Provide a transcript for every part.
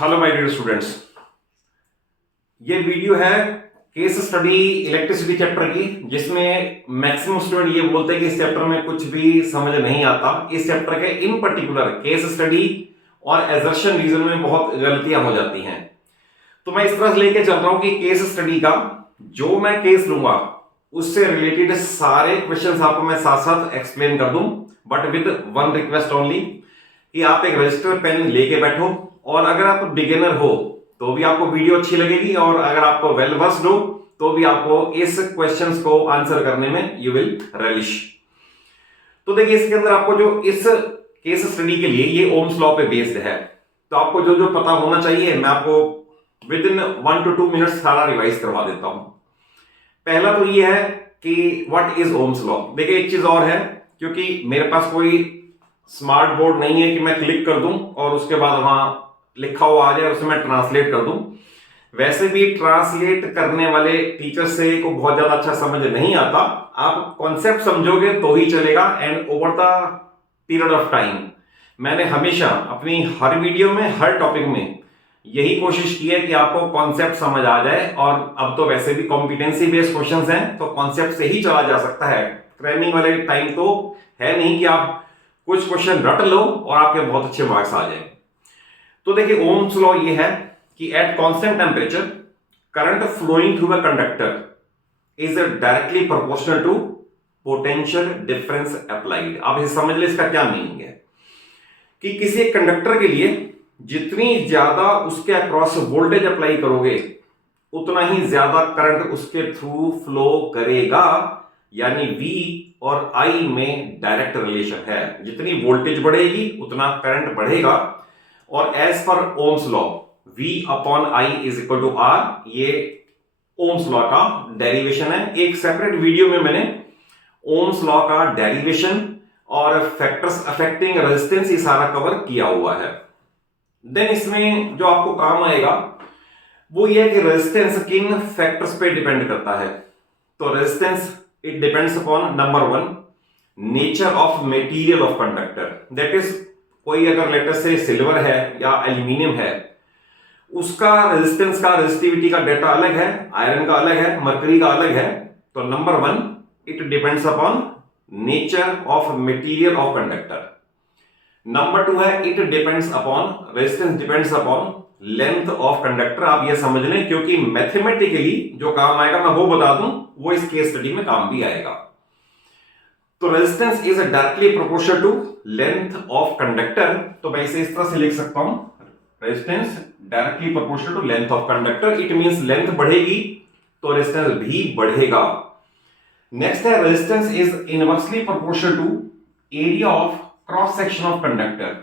Hello my dear students, ये video है case study electricity chapter की, जिसमें मैक्सिमम स्टूडेंट ये बोलते हैं कि इस चैप्टर में कुछ भी समझ नहीं आता। इस चैप्टर के इन पर्टिकुलर केस स्टडी और एजर्शन रीजन में बहुत गलतियां हो जाती हैं। तो मैं इस तरह से लेके चल रहा हूं कि केस स्टडी का जो मैं केस लूंगा उससे रिलेटेड सारे क्वेश्चंस आपको मैं साथ साथ एक्सप्लेन कर दूं, but with one request only कि आप एक रजिस्टर पेन लेके बैठो, और अगर आप बिगिनर हो तो भी आपको वीडियो अच्छी लगेगी, और अगर आपको वेल वर्स्ड हो तो भी आपको इस क्वेश्चंस को आंसर करने में यू विल relish। तो देखिए, इसके अंदर आपको जो इस केस स्टडी के लिए ये ओम्स लॉ पे बेस्ड है, तो आपको जो जो पता होना चाहिए मैं आपको विद इन 1 to 2 मिनट्स सारा रिवाइज करवा देता हूं। पहला तो ये है कि व्हाट इज ओम्स लॉ। देखिए, एक चीज और है, क्योंकि मेरे पास कोई स्मार्ट बोर्ड नहीं है कि मैं क्लिक कर दूं और उसके बाद वहां लिखा हुआ आ जाए और उसे मैं ट्रांसलेट कर दूं। वैसे भी ट्रांसलेट करने वाले टीचर से को बहुत ज्यादा अच्छा समझ नहीं आता। आप कॉन्सेप्ट समझोगे तो ही चलेगा, and over the period of time मैंने हमेशा अपनी हर वीडियो में हर टॉपिक में यही कोशिश की है कि आपको कॉन्सेप्ट समझ आ जाए। और अब तो वैसे भी कॉम्पिटेंसी बेस्ड क्वेश्चंस हैं, तो कॉन्सेप्ट से ही चला जा सकता है। ट्रेनिंग वाले टाइम तो है नहीं कि आप कुछ क्वेश्चन रट लो और आपके बहुत अच्छे मार्क्स आ जाए। तो देखिए, ओम्स लॉ ये है कि at constant temperature current flowing through a conductor is directly proportional to potential difference applied. आप इसे समझ ले, इसका क्या मीनिंग है कि किसी एक कंडक्टर के लिए जितनी ज्यादा उसके अक्रॉस वोल्टेज अप्लाई करोगे उतना ही ज्यादा करंट उसके थ्रू फ्लो करेगा, यानी V और I में डायरेक्ट रिलेशन है। जितनी वोल्टेज बढ़ेगी उतना करंट बढ़ेगा, और एज पर Ohm's law V upon I is equal to R, ये ओम्स लॉ का डेरिवेशन है। एक सेपरेट वीडियो में मैंने ओम्स लॉ का डेरिवेशन और फैक्टर्स अफेक्टिंग रेजिस्टेंस ये सारा कवर किया हुआ है। देन इसमें जो आपको काम आएगा वो ये है कि रेजिस्टेंस किन फैक्टर्स पे डिपेंड करता है। तो resistance it depends upon number 1 nature of material of conductor, that is कोई अगर लेटर से सिल्वर है या एल्यूमिनियम है, उसका रेजिस्टेंस का रेजिस्टिविटी का डेटा अलग है, आयरन का अलग है, मरकरी का अलग है। तो number 1 it depends upon nature of material of conductor. Number 2 है it depends upon resistance depends upon length of conductor. आप ये समझ लें, क्योंकि मैथमेटिकली जो काम आएगा मैं वो बता दूं, वो इस केस स्टडी में काम भी आएगा। तो resistance is directly proportional to length of conductor. तो मैं इसे इस तरह से लिख सकता हूं, resistance directly proportional to length of conductor. It means length बढ़ेगी तो रेजिस्टेंस भी बढ़ेगा। नेक्स्ट है resistance is inversely proportional to area of cross section of conductor.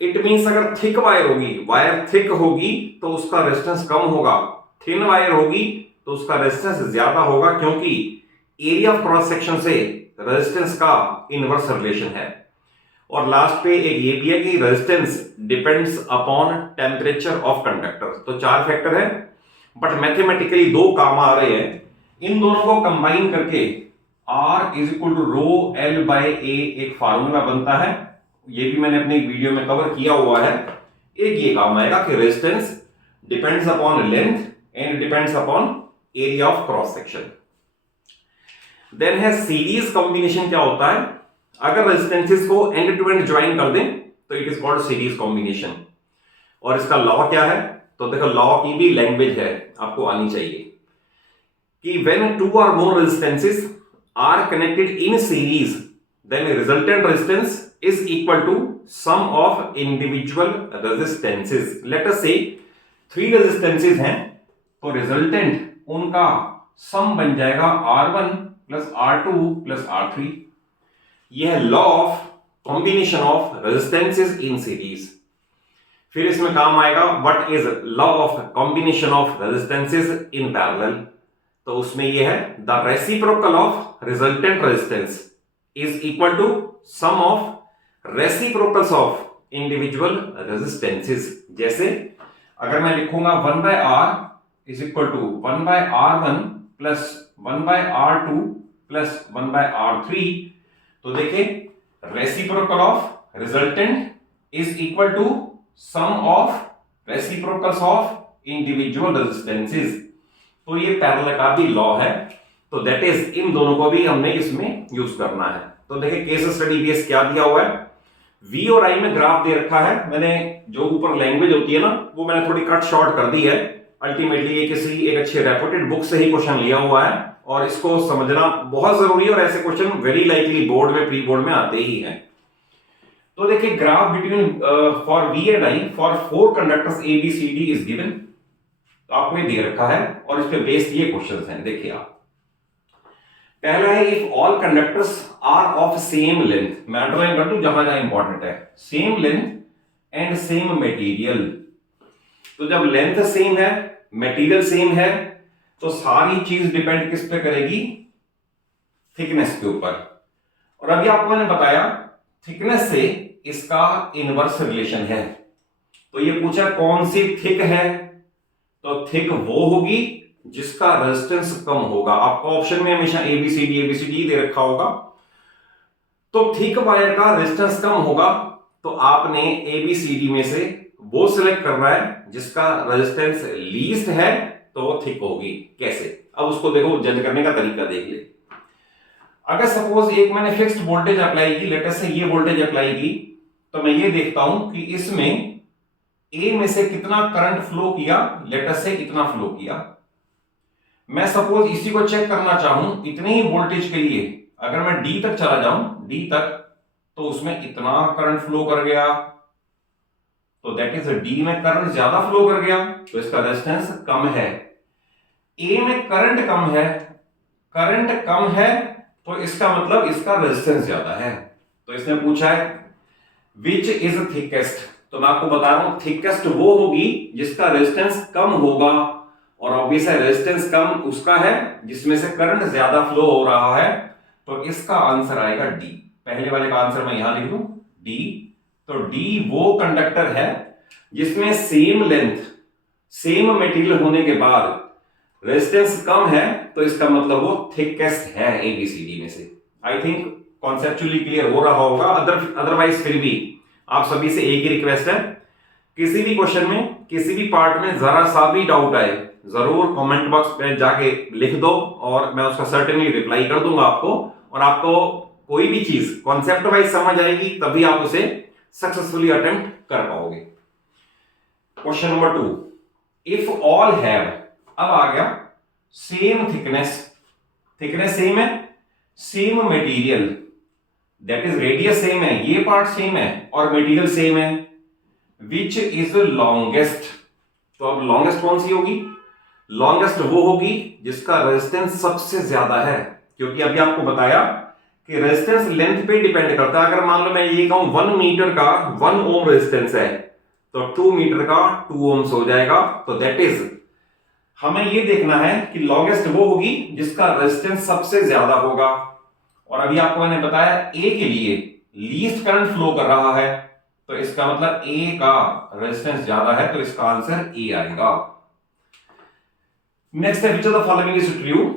It means अगर थिक वायर होगी, वायर थिक होगी तो उसका रेजिस्टेंस कम होगा, थिन वायर होगी तो उसका रेजिस्टेंस ज्यादा होगा, क्योंकि एरिया ऑफ क्रॉस सेक्शन से रेजिस्टेंस का इनवर्स रिलेशन है। और लास्ट पे एक ये भी है कि resistance depends upon temperature of conductor. तो 4 फैक्टर है, बट मैथमेटिकली 2 काम आ रहे हैं। इन दोनों को कंबाइन करके R is equal to rho L by A एक फार्मूला बनता है। ये भी मैंने अपनी वीडियो में कवर किया हुआ है। एक ये काम आएगा कि resistance depends upon length and depends upon area of cross section. Then है सीरीज कॉम्बिनेशन। क्या होता है, अगर रेजिस्टेंसेस को एंड टू एंड ज्वाइन कर दें तो it is called series combination. और इसका लॉ क्या है, तो देखो लॉ की भी लैंग्वेज है, आपको आनी चाहिए कि when 2 or more resistances are connected in series then resultant resistance is equal to sum of individual resistances. Let us say 3 resistances हैं, तो resultant उनका sum बन जाएगा R1 plus R2 plus R3। यह है law of combination of resistances in series। फिर इसमें काम आएगा what is law of combination of resistances in parallel। तो उसमें यह है the reciprocal of resultant resistance is equal to sum of reciprocals of individual resistances। जैसे अगर मैं लिखूंगा 1 by R is equal to 1 by R1 plus 1 by R2 plus 1 by R3, तो देखिए reciprocal of resultant is equal to sum of reciprocals of individual resistances. तो ये parallel का भी लॉ है, तो दैट इज इन दोनों को भी हमने इसमें यूज करना है। तो देखिए केस स्टडी बेस क्या दिया हुआ है, V और I में ग्राफ दे रखा है, मैंने जो ऊपर लैंग्वेज होती है ना वो मैंने थोड़ी कट शॉर्ट कर दी है। अल्टीमेटली ये किसी एक अच्छी रेपुटेड बुक से ही क्वेश्चन लिया हुआ है और इसको समझना बहुत जरूरी है और ऐसे क्वेश्चन वेरी लाइकली बोर्ड में प्री बोर्ड में आते ही हैं। तो देखिए graph between for V and I for 4 conductors ABCD is given, तो आपको ये दे रखा है और इस पे बेस्ड ये क्वेश्चंस हैं। देखिए आप, पहला है if all conductors are of same length, मैं अंडरलाइन कर दूं जहां जहां इंपॉर्टेंट है, same length and same material. तो जब लेंथ सेम है, मटेरियल सेम है, तो सारी चीज डिपेंड किस पे करेगी, थिकनेस के ऊपर। और अभी आपको मैंने बताया थिकनेस से इसका इनवर्स रिलेशन है। तो ये पूछा कौन सी थिक है, तो थिक वो होगी जिसका रेजिस्टेंस कम होगा। आपको ऑप्शन में हमेशा एबीसीडी दे रखा होगा, तो थिक वायर का रेजिस्टेंस कम होगा, तो आपने एबीसीडी में से वो सिलेक्ट करना है जिसका रेजिस्टेंस लीस्ट है, तो वो थिक होगी। कैसे, अब उसको देखो, जज करने का तरीका देख ले। अगर सपोज एक मैंने फिक्स्ड वोल्टेज अप्लाई की, लेटेस्ट से ये वोल्टेज अप्लाई की, तो मैं ये देखता हूं कि इसमें ए में से कितना करंट फ्लो किया, लेटेस्ट से इतना फ्लो किया। मैं सपोज इसी को चेक करना चाहूं इतने ही वोल्टेज के लिए, अगर मैं डी तक चला जाऊं, डी तक, तो उसमें इतना करंट फ्लो कर गया, तो दैट इज डी में करंट ज्यादा फ्लो कर गया, तो इसका रेजिस्टेंस कम है। ए में करंट कम है, करंट कम है, तो इसका मतलब इसका रेजिस्टेंस ज्यादा है। तो इसने पूछा है विच इज थिकेस्ट, तो मैं आपको बता रहा हूं थिकेस्ट वो होगी जिसका रेजिस्टेंस कम होगा, और ऑब्वियस है रेजिस्टेंस कम उसका है जिसमें से करंट ज्यादा फ्लो हो रहा है, तो इसका आंसर आएगा डी। पहले वाले का आंसर मैं यहां लिख दूं डी। तो डी वो कंडक्टर है जिसमें सेम लेंथ सेम मटेरियल होने के बाद रेजिस्टेंस कम है, तो इसका मतलब वो थिकेस्ट है एबीसीडी में से। आई थिंक कॉन्सेप्चुअली क्लियर हो रहा होगा, अदरवाइज फिर भी आप सभी से एक ही रिक्वेस्ट है, किसी भी क्वेश्चन में किसी भी पार्ट में जरा सा भी डाउट आए जरूर कमेंट बॉक्स में जाके लिख दो और मैं उसका सर्टेनली रिप्लाई कर दूंगा आपको। और आपको कोई भी चीज कॉन्सेप्ट वाइज समझ आएगी तभी आप उसे सक्सेसफुली अटेम्प्ट कर पाओगे। Question number 2, if all have, अब आ गया सेम थिकनेस, थिकनेस सेम है, same material, that is radius same है, ये पार्ट सेम है और मटेरियल सेम है, विच इज लॉन्गेस्ट। तो अब लॉन्गेस्ट कौन सी होगी, लॉन्गेस्ट वो होगी जिसका रेजिस्टेंस सबसे ज्यादा है, क्योंकि अभी आपको बताया कि रेजिस्टेंस लेंथ पे डिपेंड करता है। अगर मान लो मैं ये कहूं 1 मीटर का 1 ओम रेजिस्टेंस है, तो 2 मीटर का 2 ओम्स हो जाएगा। तो दैट इज हमें ये देखना है कि लॉन्गेस्ट वो होगी जिसका रेजिस्टेंस सबसे ज्यादा होगा। और अभी आपको मैंने बताया ए के लिए लीस्ट करंट फ्लो कर रहा है, तो इसका मतलब ए का रेजिस्टेंस ज्यादा है, तो इसका आंसर ए आएगा। नेक्स्ट है, which of the following is true,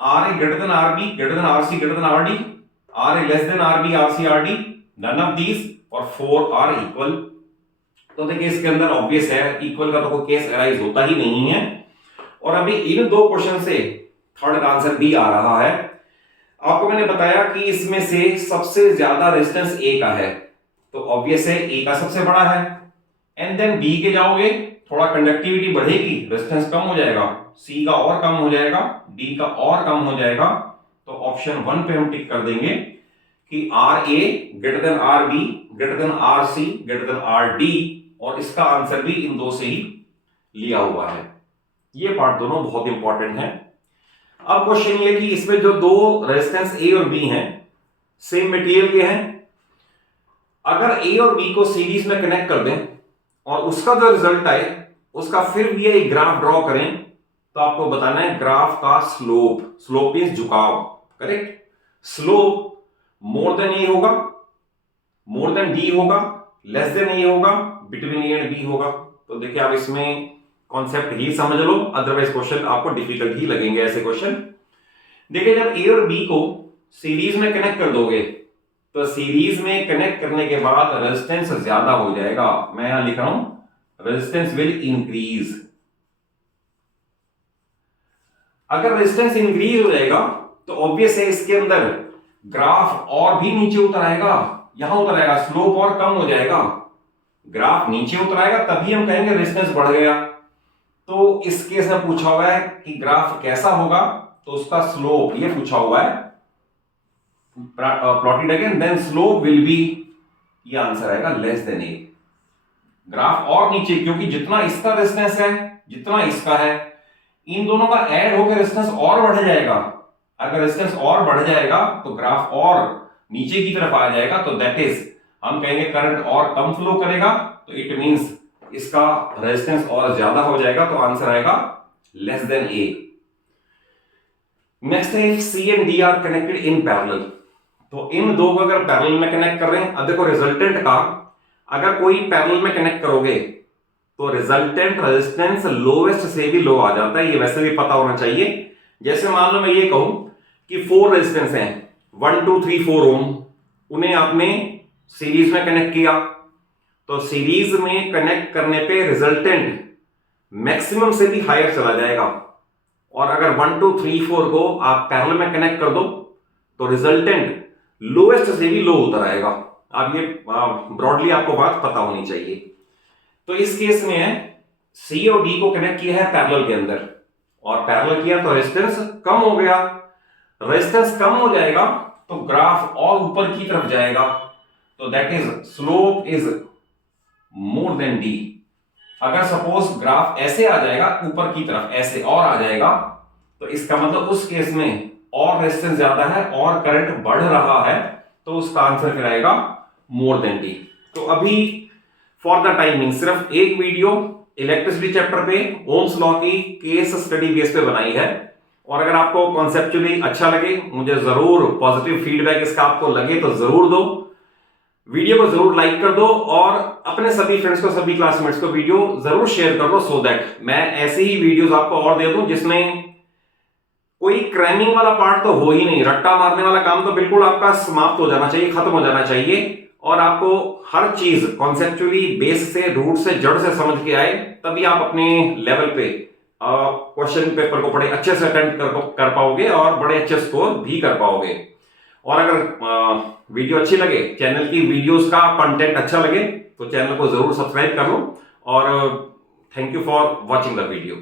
R A greater than R B greater than R C greater than R D, R A less than R B R C R D, none of these, और 4 are equal. तो देखिए इसके अंदर obvious है equal का तो कोई case arise होता ही नहीं है। और अभी इन दो क्वेश्चन से थर्ड आंसर भी आ रहा है। आपको मैंने बताया कि इसमें से सबसे ज्यादा रेजिस्टेंस ए का है, तो ऑब्वियस है ए का सबसे बड़ा है। एंड देन बी के जाओगे, थोड़ा कंडक्टिविटी बढ़ेगी, रेजिस्टेंस कम हो जाएगा, सी का और कम हो जाएगा, डी का और कम हो जाएगा। तो ऑप्शन 1 पे हम टिक कर देंगे कि R A greater than R B greater than R C greater than R D, और इसका आंसर भी इन दो से ही लिया हुआ है। ये पार्ट दोनों बहुत इंपॉर्टेंट है। अब क्वेश्चन ये कि इसमें जो दो रेजिस्टेंस ए और बी हैं सेम मटेरियल के हैं, अगर ए और बी को सीरीज में कनेक्ट कर दें और उसका जो रिजल्ट आए उसका फिर भी एक ग्राफ ड्रॉ करें, तो आपको बताना है ग्राफ का स्लोप, स्लोप मींस झुकाव, करेक्ट। स्लोप मोर देन ए होगा, मोर देन डी होगा, लेस देन ए होगा, बिटवीन ए एंड बी होगा। तो देखिए आप इसमें कॉन्सेप्ट ही समझ लो, अदरवाइज क्वेश्चन आपको डिफिकल्ट ही लगेंगे ऐसे क्वेश्चन। देखिए जब ए और बी को सीरीज में कनेक्ट कर दोगे, तो सीरीज में कनेक्ट करने के बाद रेजिस्टेंस ज्यादा हो जाएगा। मैं यहां लिख रहा हूं रेजिस्टेंस विल इंक्रीज। अगर रेजिस्टेंस इंक्रीज हो जाएगा तो ऑब्वियस है इसके अंदर ग्राफ और भी नीचे उतर आएगा, यहां उतर आएगा, स्लोप और कम हो जाएगा। ग्राफ नीचे उतर आएगा तभी हम कहेंगे रेजिस्टेंस बढ़ गया। तो इस केस में पूछा हुआ है कि ग्राफ कैसा होगा, तो उसका स्लोप ये पूछा हुआ है, plotted again, then slope will be, ये आंसर आएगा लेस देन ए। ग्राफ और नीचे, क्योंकि जितना इसका रेजिस्टेंस है जितना इसका है, इन दोनों का ऐड होकर रेजिस्टेंस और बढ़ जाएगा। अगर रेजिस्टेंस और बढ़ जाएगा तो ग्राफ और नीचे की तरफ आ जाएगा, तो दैट इज हम कहेंगे करंट और कम फ्लो करेगा, तो इट मींस इसका रेजिस्टेंस और ज्यादा हो जाएगा, तो आंसर आएगा लेस देन ए। नेक्स्ट है C and D are connected in parallel. तो इन दो को अगर पैरेलल में कनेक्ट कर रहे हैं, अब देखो रिजल्टेंट का अगर कोई पैरेलल में कनेक्ट करोगे तो रिजल्टेंट रेजिस्टेंस लोवेस्ट से भी लो आ जाता है, ये वैसे भी पता होना चाहिए। जैसे मान लो मैं ये कहूं कि 4 रेजिस्टेंस हैं 1 2 3 4 ओम, उन्हें आपने सीरीज में कनेक्ट किया, तो सीरीज में कनेक्ट करने पे रिजल्टेंट मैक्सिमम से भी हायर चला जाएगा। और अगर 1 2 3 4 को आप पैरेलल में कनेक्ट कर दो तो रिजल्टेंट लोएस्ट से भी लो उतर आएगा। अब ये ब्रॉडली आपको बात पता होनी चाहिए। तो इस केस में है सी और डी को कनेक्ट किया है पैरेलल के अंदर, और पैरेलल किया तो रेजिस्टेंस कम हो गया। रेजिस्टेंस कम हो जाएगा तो ग्राफ और ऊपर की तरफ जाएगा, तो that is slope is more than D. अगर सपोज ग्राफ ऐसे आ जाएगा ऊपर की तरफ, ऐसे और आ जाएगा, तो इसका मतलब उस केस में और रेजिस्टेंस ज्यादा है और करंट बढ़ रहा है, तो उसका आंसर फिर आएगा मोर देन डी। तो अभी फॉर द टाइमिंग सिर्फ एक वीडियो इलेक्ट्रिसिटी चैप्टर पे ओम्स लॉ की केस स्टडी बेस पे बनाई है, और अगर आपको कॉन्सेप्चुअली अच्छा लगे, मुझे जरूर पॉजिटिव फीडबैक इसका आपको लगे तो जरूर दो, वीडियो को जरूर लाइक कर दो, और अपने सभी फ्रेंड्स को, सभी क्लासमेट्स को वीडियो जरूर शेयर कर दो, सो दैट मैं ऐसे ही वीडियोस आपको और दे दूं जिसमें कोई क्रैमिंग वाला पार्ट तो हो ही नहीं, रट्टा मारने वाला काम तो बिल्कुल आपका समाप्त हो जाना चाहिए, खत्म हो जाना चाहिए, और आपको हर चीज कॉन्सेप्चुअली बेस से, रूट से, जड़ से समझ के आए, तभी आप अपने लेवल पे क्वेश्चन पेपर को बड़े अच्छे से अटेम्प्ट कर पाओगे और बड़े अच्छे स्कोर भी कर पाओगे। और अगर वीडियो अच्छी लगे, चैनल की वीडियोस का कंटेंट अच्छा लगे, तो चैनल को जरूर सब्सक्राइब कर लो, और thank you for watching the video.